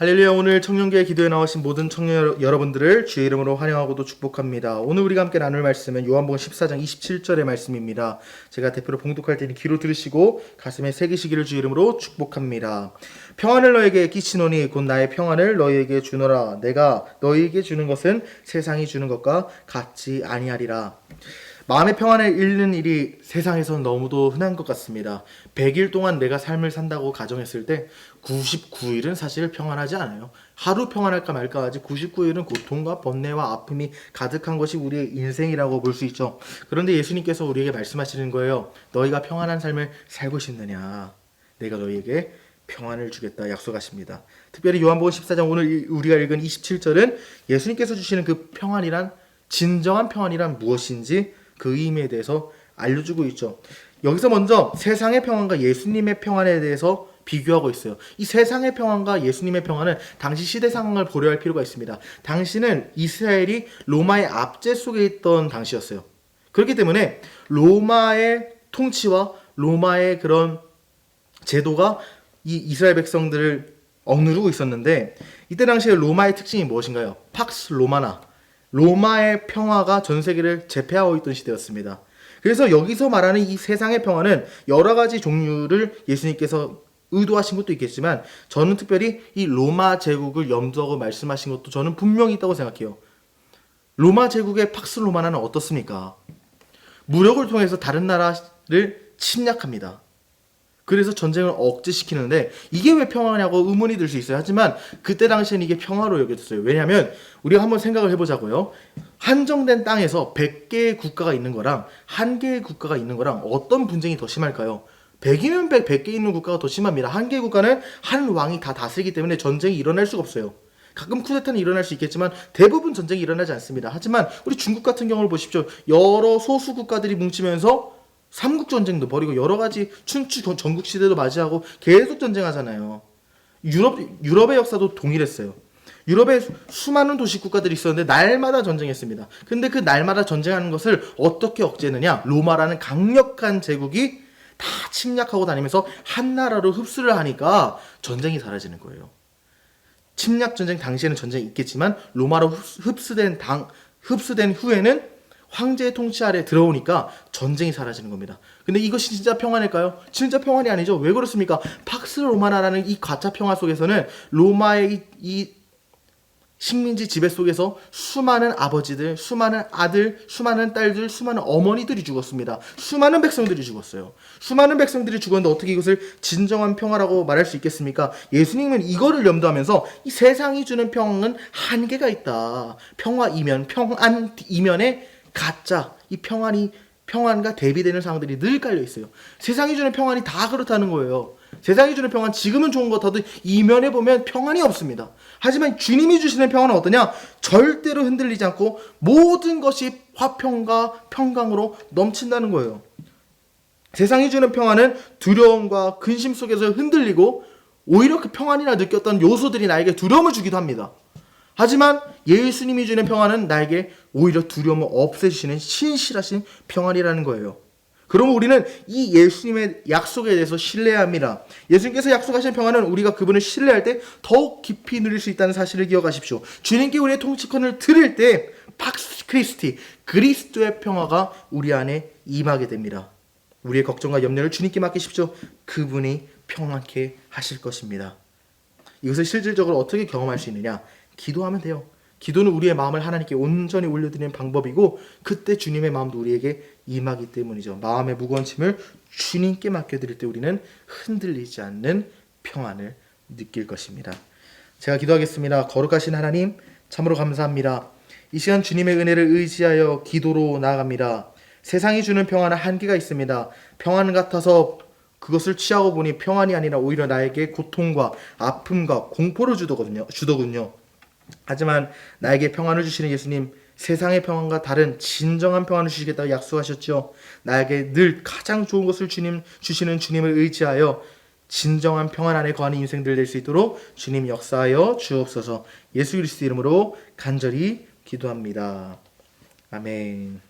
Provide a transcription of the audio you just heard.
할렐루야. 오늘 청년교회 기도에 나오신 모든 청년 여러분들을 주의 이름으로 환영하고도 축복합니다. 오늘 우리가 함께 나눌 말씀은 요한복음 14장 27절의 말씀입니다. 제가 대표로 봉독할 테니 귀로 들으시고 가슴에 새기시기를 주의 이름으로 축복합니다. 평안을 너에게 끼치노니 곧 나의 평안을 너희에게 주노라. 내가 너희에게 주는 것은 세상이 주는 것과 같지 아니하리라. 마음의 평안을 잃는 일이 세상에선 너무도 흔한 것 같습니다. 100일 동안 내가 삶을 산다고 가정했을 때 99일은 사실 평안하지 않아요. 하루 평안할까 말까 하지 99일은 고통과 번뇌와 아픔이 가득한 것이 우리의 인생이라고 볼 수 있죠. 그런데 예수님께서 우리에게 말씀하시는 거예요. 너희가 평안한 삶을 살고 싶느냐? 내가 너희에게 평안을 주겠다 약속하십니다. 특별히 요한복음 14장 오늘 우리가 읽은 27절은 예수님께서 주시는 그 평안이란, 진정한 평안이란 무엇인지 그 의미에 대해서 알려주고 있죠. 여기서 먼저 세상의 평안과 예수님의 평안에 대해서 비교하고 있어요. 이 세상의 평안과 예수님의 평안은 당시 시대 상황을 고려할 필요가 있습니다. 당시는 이스라엘이 로마의 압제 속에 있던 당시였어요. 그렇기 때문에 로마의 통치와 로마의 그런 제도가 이 이스라엘 백성들을 억누르고 있었는데, 이때 당시에 로마의 특징이 무엇인가요? 팍스 로마나, 로마의 평화가 전 세계를 제패하고 있던 시대였습니다. 그래서 여기서 말하는 이 세상의 평화는 여러 가지 종류를 예수님께서 의도하신 것도 있겠지만, 저는 특별히 이 로마 제국을 염두하고 말씀하신 것도 저는 분명히 있다고 생각해요. 로마 제국의 팍스 로마나는 어떻습니까? 무력을 통해서 다른 나라를 침략합니다. 그래서 전쟁을 억제시키는데 이게 왜 평화냐고 의문이 들 수 있어요. 하지만 그때 당시에는 이게 평화로 여겨졌어요. 왜냐하면 우리가 한번 생각을 해보자고요. 한정된 땅에서 100개의 국가가 있는 거랑 1개의 국가가 있는 거랑 어떤 분쟁이 더 심할까요? 100이면 100개 있는 국가가 더 심합니다. 1개의 국가는 한 왕이 다 다스리기 때문에 전쟁이 일어날 수가 없어요. 가끔 쿠데타는 일어날 수 있겠지만 대부분 전쟁이 일어나지 않습니다. 하지만 우리 중국 같은 경우를 보십시오. 여러 소수 국가들이 뭉치면서 삼국전쟁도 벌이고 여러 가지 춘추 전국시대도 맞이하고 계속 전쟁하잖아요. 유럽의 역사도 동일했어요. 유럽에 수많은 도시 국가들이 있었는데 날마다 전쟁했습니다. 근데 그 날마다 전쟁하는 것을 어떻게 억제했느냐? 로마라는 강력한 제국이 다 침략하고 다니면서 한 나라로 흡수를 하니까 전쟁이 사라지는 거예요. 침략 전쟁 당시에는 전쟁이 있겠지만 로마로 흡수된 후에는 황제의 통치 아래 들어오니까 전쟁이 사라지는 겁니다. 근데 이것이 진짜 평안일까요? 진짜 평안이 아니죠. 왜 그렇습니까? 팍스 로마나라는 이 가짜 평화 속에서는 로마의 이 식민지 지배 속에서 수많은 아버지들, 수많은 아들, 수많은 딸들, 수많은 어머니들이 죽었습니다. 수많은 백성들이 죽었어요. 수많은 백성들이 죽었는데 어떻게 이것을 진정한 평화라고 말할 수 있겠습니까? 예수님은 이거를 염두하면서 이 세상이 주는 평안은 한계가 있다. 평화 이면, 평안 이면에 가짜, 이 평안과 대비되는 상황들이 늘 깔려 있어요. 세상이 주는 평안이 다 그렇다는 거예요. 세상이 주는 평안, 지금은 좋은 것 같아도 이면에 보면 평안이 없습니다. 하지만 주님이 주시는 평안은 어떠냐? 절대로 흔들리지 않고 모든 것이 화평과 평강으로 넘친다는 거예요. 세상이 주는 평안은 두려움과 근심 속에서 흔들리고 오히려 그 평안이라 느꼈던 요소들이 나에게 두려움을 주기도 합니다. 하지만 예수님이 주는 평안은 나에게 오히려 두려움을 없애주시는 신실하신 평안이라는 거예요. 그러면 우리는 이 예수님의 약속에 대해서 신뢰해야 합니다. 예수님께서 약속하신 평안은 우리가 그분을 신뢰할 때 더욱 깊이 누릴 수 있다는 사실을 기억하십시오. 주님께 우리의 통치권을 드릴 때 팍스 크리스티, 그리스도의 평화가 우리 안에 임하게 됩니다. 우리의 걱정과 염려를 주님께 맡기십시오. 그분이 평안케 하실 것입니다. 이것을 실질적으로 어떻게 경험할 수 있느냐? 기도하면 돼요. 기도는 우리의 마음을 하나님께 온전히 올려드리는 방법이고, 그때 주님의 마음도 우리에게 임하기 때문이죠. 마음의 무거운 짐을 주님께 맡겨드릴 때 우리는 흔들리지 않는 평안을 느낄 것입니다. 제가 기도하겠습니다. 거룩하신 하나님, 참으로 감사합니다. 이 시간 주님의 은혜를 의지하여 기도로 나아갑니다. 세상이 주는 평안은 한계가 있습니다. 평안 같아서 그것을 취하고 보니 평안이 아니라 오히려 나에게 고통과 아픔과 공포를 주더군요. 하지만 나에게 평안을 주시는 예수님, 세상의 평안과 다른 진정한 평안을 주시겠다고 약속하셨죠. 나에게 늘 가장 좋은 것을 주시는 주님을 의지하여 진정한 평안 안에 거하는 인생들 될 수 있도록 주님 역사하여 주옵소서. 예수 그리스도 이름으로 간절히 기도합니다. 아멘.